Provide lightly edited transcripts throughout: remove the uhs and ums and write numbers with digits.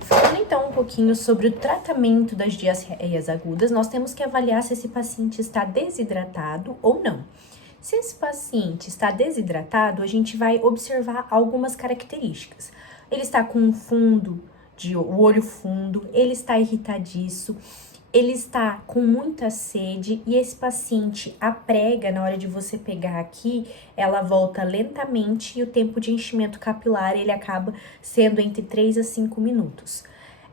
Falando então um pouquinho sobre o tratamento das diarreias agudas, nós temos que avaliar se esse paciente está desidratado ou não. Se esse paciente está desidratado, a gente vai observar algumas características. Ele está com o olho fundo, ele está irritadiço, ele está com muita sede e esse paciente, a prega, na hora de você pegar aqui, ela volta lentamente e o tempo de enchimento capilar, ele acaba sendo entre 3 a 5 minutos.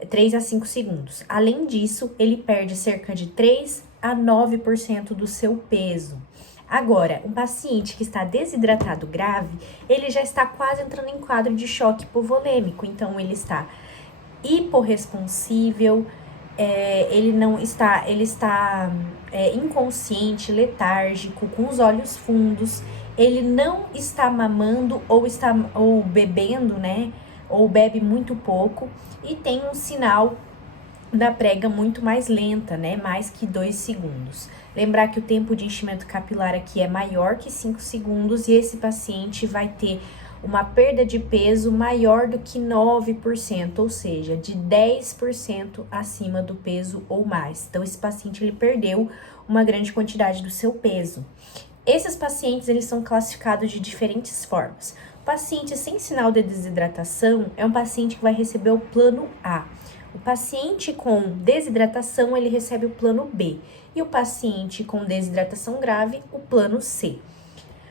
3 a 5 segundos. Além disso, ele perde cerca de 3 a 9% do seu peso. Agora, um paciente que está desidratado grave, ele já está quase entrando em quadro de choque hipovolêmico, então ele está hiporresponsível, ele está inconsciente, letárgico, com os olhos fundos, ele não está mamando ou bebendo, né? Ou bebe muito pouco e tem um sinal da prega muito mais lenta, né? Mais que 2 segundos. Lembrar que o tempo de enchimento capilar aqui é maior que 5 segundos e esse paciente vai ter uma perda de peso maior do que 9%, ou seja, de 10% acima do peso ou mais. Então, esse paciente, ele perdeu uma grande quantidade do seu peso. Esses pacientes, eles são classificados de diferentes formas. O paciente sem sinal de desidratação é um paciente que vai receber o plano A. O paciente com desidratação, ele recebe o plano B. E o paciente com desidratação grave, o plano C.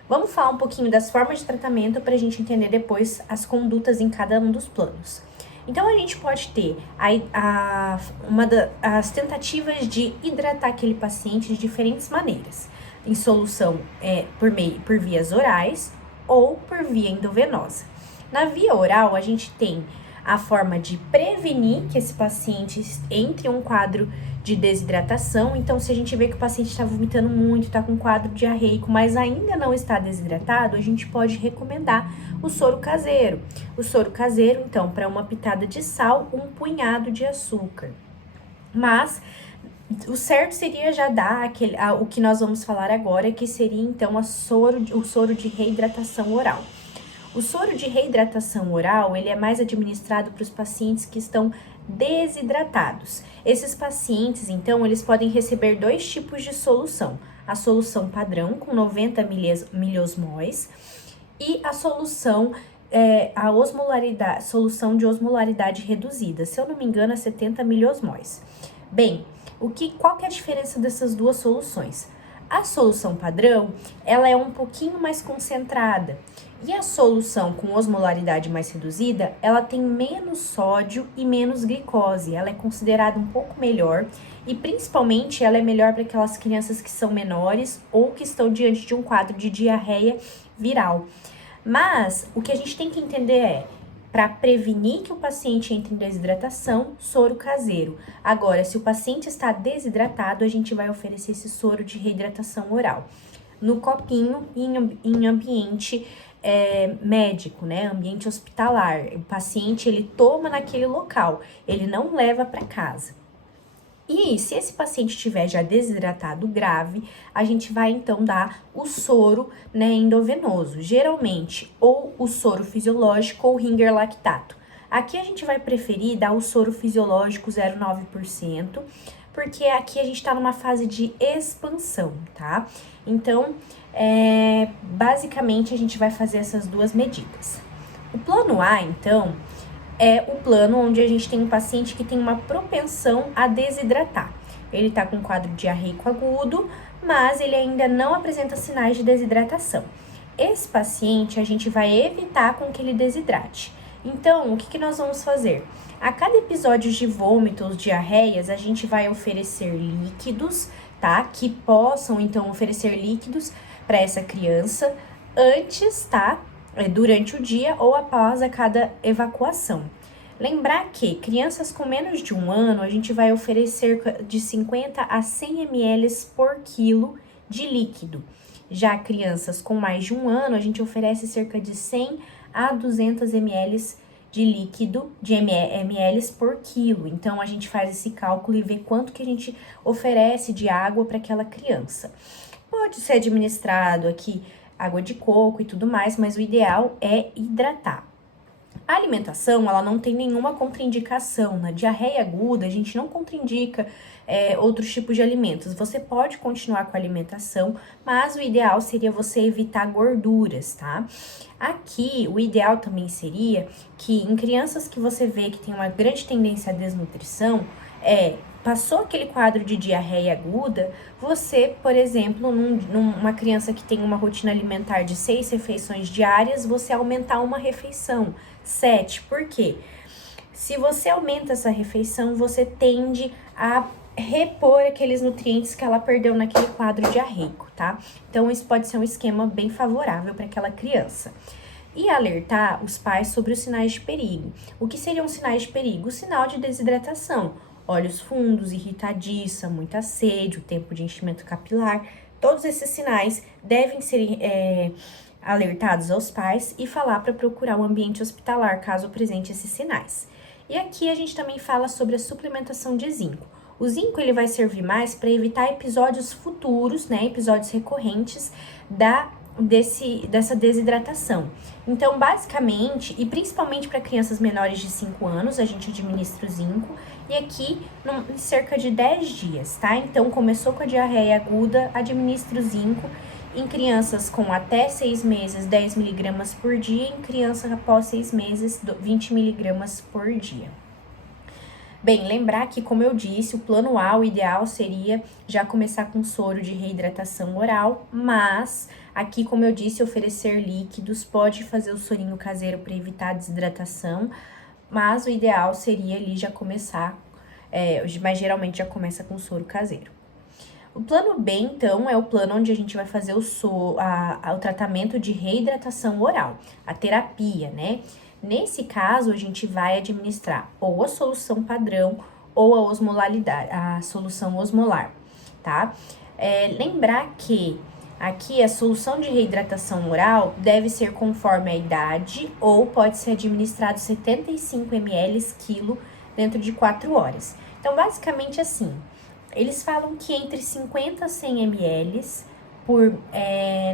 Vamos falar um pouquinho das formas de tratamento para a gente entender depois as condutas em cada um dos planos. Então, a gente pode ter as tentativas de hidratar aquele paciente de diferentes maneiras. Em solução por vias orais ou por via endovenosa. Na via oral, a gente tem a forma de prevenir que esse paciente entre em um quadro de desidratação. Então, se a gente vê que o paciente está vomitando muito, está com um quadro diarreico, mas ainda não está desidratado, a gente pode recomendar o soro caseiro. O soro caseiro, então, para uma pitada de sal, um punhado de açúcar. Mas o certo seria já dar o que nós vamos falar agora, que seria, então, o soro de reidratação oral. O soro de reidratação oral, ele é mais administrado para os pacientes que estão desidratados. Esses pacientes, então, eles podem receber 2 tipos de solução. A solução padrão, com 90 miliosmóis, e a solução solução de osmolaridade reduzida. Se eu não me engano, é 70 miliosmóis. Bem, qual que é a diferença dessas duas soluções? A solução padrão, ela é um pouquinho mais concentrada. E a solução com osmolaridade mais reduzida, ela tem menos sódio e menos glicose. Ela é considerada um pouco melhor e, principalmente, ela é melhor para aquelas crianças que são menores ou que estão diante de um quadro de diarreia viral. Mas, o que a gente tem que entender é, para prevenir que o paciente entre em desidratação, soro caseiro. Agora, se o paciente está desidratado, a gente vai oferecer esse soro de reidratação oral. No copinho, em ambiente médico, né? Ambiente hospitalar. O paciente, ele toma naquele local, ele não leva para casa. E se esse paciente estiver já desidratado grave, a gente vai então dar o soro, né, endovenoso, geralmente ou o soro fisiológico ou ringer lactato. Aqui a gente vai preferir dar o soro fisiológico 0,9%, porque aqui a gente tá numa fase de expansão, tá? Então, basicamente a gente vai fazer essas duas medidas. O plano A, então, é o plano onde a gente tem um paciente que tem uma propensão a desidratar. Ele tá com quadro diarreico agudo, mas ele ainda não apresenta sinais de desidratação. Esse paciente, a gente vai evitar com que ele desidrate. Então, o que nós vamos fazer? A cada episódio de vômitos, diarreias, a gente vai oferecer líquidos, tá? Que possam, então, oferecer líquidos para essa criança antes, tá? Durante o dia ou após a cada evacuação. Lembrar que crianças com menos de 1 ano, a gente vai oferecer de 50 a 100 ml por quilo de líquido. Já crianças com mais de 1 ano, a gente oferece cerca de 100 a 200 ml de líquido, de ml por quilo. Então, a gente faz esse cálculo e vê quanto que a gente oferece de água para aquela criança. Pode ser administrado aqui água de coco e tudo mais, mas o ideal é hidratar. A alimentação, ela não tem nenhuma contraindicação. Na diarreia aguda, a gente não contraindica outros tipos de alimentos. Você pode continuar com a alimentação, mas o ideal seria você evitar gorduras, tá? Aqui, o ideal também seria que em crianças que você vê que tem uma grande tendência à desnutrição, passou aquele quadro de diarreia aguda, você, por exemplo, numa criança que tem uma rotina alimentar de 6 refeições diárias, você aumentar uma refeição, 7. Por quê? Se você aumenta essa refeição, você tende a repor aqueles nutrientes que ela perdeu naquele quadro diarreico, tá? Então, isso pode ser um esquema bem favorável para aquela criança. E alertar os pais sobre os sinais de perigo. O que seriam sinais de perigo? O sinal de desidratação, olhos fundos, irritadiça, muita sede, o tempo de enchimento capilar. Todos esses sinais devem ser alertados aos pais e falar para procurar o ambiente hospitalar, caso apresente esses sinais. E aqui a gente também fala sobre a suplementação de zinco. O zinco ele vai servir mais para evitar episódios futuros, né, episódios recorrentes dessa desidratação. Então, basicamente, e principalmente para crianças menores de 5 anos, a gente administra o zinco, e aqui em cerca de 10 dias, tá? Então, começou com a diarreia aguda, administra o zinco. Em crianças com até 6 meses, 10 miligramas por dia, em crianças após 6 meses, 20 miligramas por dia. Bem, lembrar que, como eu disse, o plano A, o ideal seria já começar com soro de reidratação oral, mas aqui, como eu disse, oferecer líquidos, pode fazer o sorinho caseiro para evitar a desidratação, mas o ideal seria ali já começar, mas geralmente já começa com soro caseiro. O plano B, então, é o plano onde a gente vai fazer o tratamento de reidratação oral, a terapia, né? Nesse caso, a gente vai administrar ou a solução padrão ou a solução osmolar, tá? Lembrar que aqui a solução de reidratação oral deve ser conforme a idade ou pode ser administrado 75 ml quilo dentro de 4 horas. Então, basicamente assim, eles falam que entre 50 a 100 ml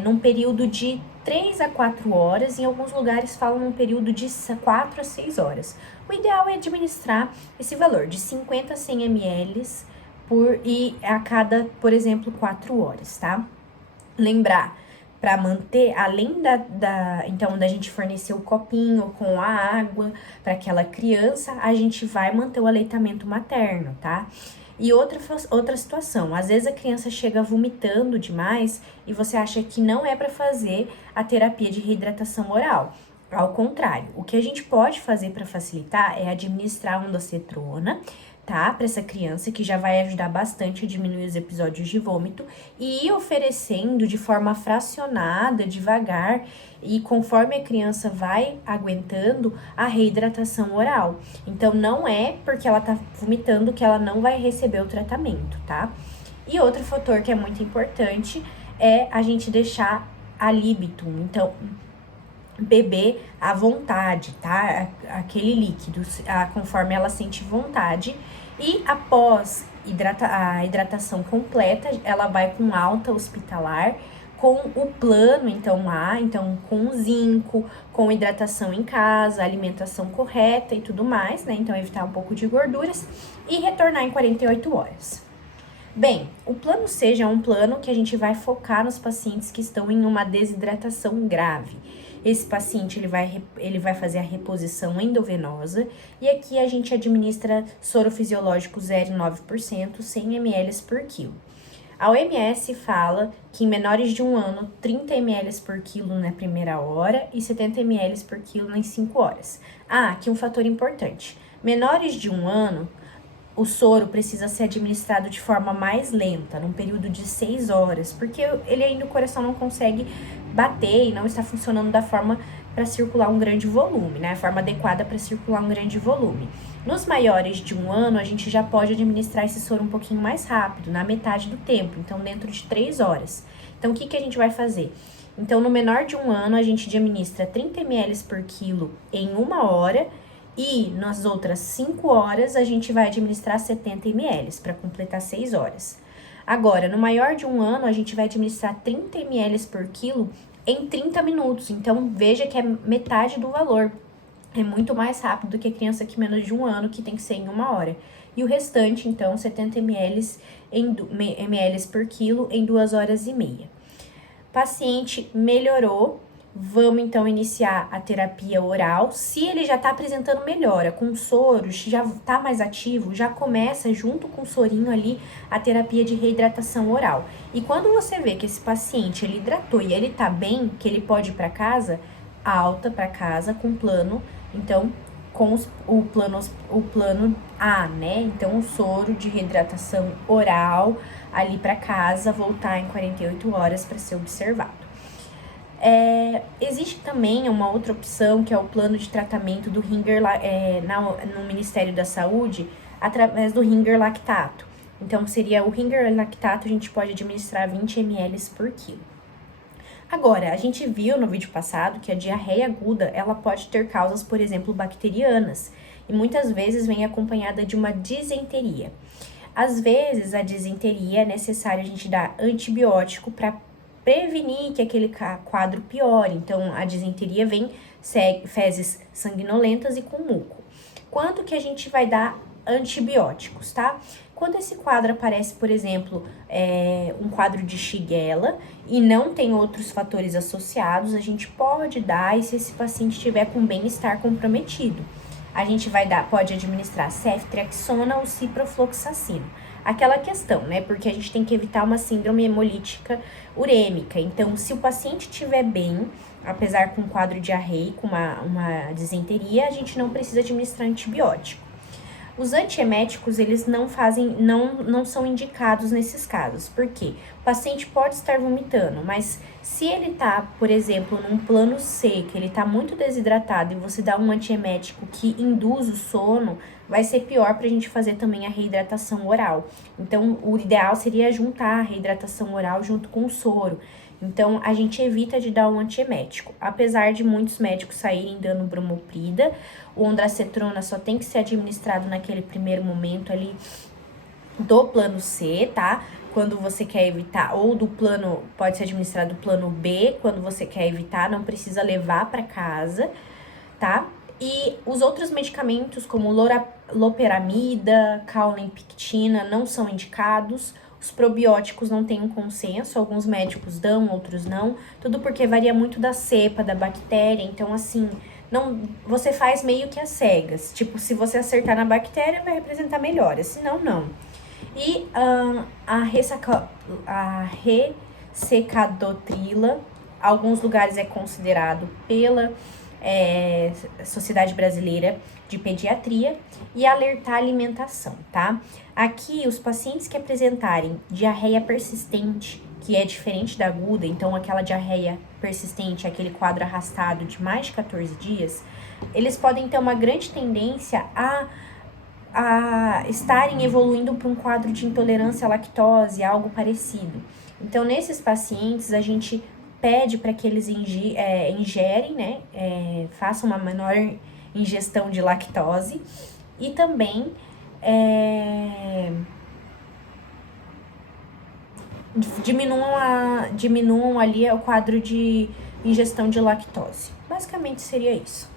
num período de 3 a 4 horas, em alguns lugares falam num período de 4 a 6 horas. O ideal é administrar esse valor de 50 a 100 ml a cada, por exemplo, 4 horas, tá? Lembrar, para manter, além então, da gente fornecer o copinho com a água para aquela criança, a gente vai manter o aleitamento materno, tá? E outra situação, às vezes a criança chega vomitando demais e você acha que não é para fazer a terapia de reidratação oral. Ao contrário, o que a gente pode fazer para facilitar é administrar ondansetrona, tá? Para essa criança, que já vai ajudar bastante a diminuir os episódios de vômito, e ir oferecendo de forma fracionada, devagar, e conforme a criança vai aguentando, a reidratação oral. Então, não é porque ela tá vomitando que ela não vai receber o tratamento, tá? E outro fator que é muito importante é a gente deixar a libitum, então, beber à vontade, tá? Aquele líquido, conforme ela sente vontade. E após a hidratação completa, ela vai com alta hospitalar, com o plano, então, com zinco, com hidratação em casa, alimentação correta e tudo mais, né? Então, evitar um pouco de gorduras e retornar em 48 horas. Bem, o plano C já é um plano que a gente vai focar nos pacientes que estão em uma desidratação grave. Esse paciente, ele vai fazer a reposição endovenosa, e aqui a gente administra soro fisiológico 0,9%, 100 ml por quilo. A OMS fala que em menores de 1 ano, 30 ml por quilo na primeira hora e 70 ml por quilo nas 5 horas. Aqui um fator importante. Menores de 1 ano, o soro precisa ser administrado de forma mais lenta, num período de 6 horas, porque o coração não consegue bater e não está funcionando da forma para circular um grande volume, né? A forma adequada para circular um grande volume. Nos maiores de 1 ano, a gente já pode administrar esse soro um pouquinho mais rápido, na metade do tempo, então dentro de 3 horas. Então, o que a gente vai fazer? Então, no menor de 1 ano, a gente administra 30 ml por quilo em 1 hora, e nas outras 5 horas, a gente vai administrar 70 ml para completar 6 horas. Agora, no maior de 1 ano, a gente vai administrar 30 ml por quilo em 30 minutos. Então, veja que é metade do valor. É muito mais rápido do que a criança que menos de 1 ano, que tem que ser em 1 hora. E o restante, então, 70 ml por quilo em 2 horas e meia. Paciente melhorou, vamos então iniciar a terapia oral. Se ele já está apresentando melhora com soro, já está mais ativo, já começa junto com o sorinho ali a terapia de reidratação oral. E quando você vê que esse paciente ele hidratou e ele está bem, que ele pode ir para casa, alta para casa com plano, então com o plano A, né? Então o soro de reidratação oral ali para casa, voltar em 48 horas para ser observado. Existe também uma outra opção, que é o plano de tratamento do Ringer no Ministério da Saúde, através do Ringer lactato. Então, seria o Ringer lactato, a gente pode administrar 20 ml por quilo. Agora, a gente viu no vídeo passado que a diarreia aguda, ela pode ter causas, por exemplo, bacterianas, e muitas vezes vem acompanhada de uma disenteria. Às vezes, a disenteria é necessário a gente dar antibiótico para prevenir que aquele quadro piore. Então, a disenteria vem fezes sanguinolentas e com muco. Quando que a gente vai dar antibióticos, tá? Quando esse quadro aparece, por exemplo, um quadro de Shigella e não tem outros fatores associados, a gente pode dar, e se esse paciente estiver com bem-estar comprometido, a gente pode administrar ceftriaxona ou ciprofloxacino. Aquela questão, né? Porque a gente tem que evitar uma síndrome hemolítica urêmica. Então, se o paciente estiver bem, apesar com um quadro de diarreia, com uma disenteria, a gente não precisa administrar antibiótico. Os antieméticos, eles não são indicados nesses casos. Por quê? O paciente pode estar vomitando, mas se ele tá, por exemplo, num plano C, que ele tá muito desidratado, e você dá um antiemético que induz o sono, vai ser pior pra gente fazer também a reidratação oral. Então, o ideal seria juntar a reidratação oral junto com o soro. Então, a gente evita de dar um antiemético. Apesar de muitos médicos saírem dando bromoprida, o ondansetrona só tem que ser administrado naquele primeiro momento ali do plano C, tá? Quando você quer evitar, ou do plano, pode ser administrado do plano B, quando você quer evitar, não precisa levar para casa, tá? E os outros medicamentos, como loperamida, kaulinpectina, não são indicados. Os probióticos não têm um consenso, alguns médicos dão, outros não. Tudo porque varia muito da cepa, da bactéria. Então, assim, você faz meio que às cegas. Tipo, se você acertar na bactéria, vai representar melhora, senão não. E a ressecadotrila, alguns lugares é considerado pela Sociedade Brasileira de Pediatria, e alertar a alimentação, tá? Aqui, os pacientes que apresentarem diarreia persistente, que é diferente da aguda, então aquela diarreia persistente, aquele quadro arrastado de mais de 14 dias, eles podem ter uma grande tendência a estarem evoluindo para um quadro de intolerância à lactose, algo parecido. Então, nesses pacientes, a gente pede para que eles ingerem, né, façam uma menor ingestão de lactose e também diminuam ali o quadro de ingestão de lactose. Basicamente seria isso.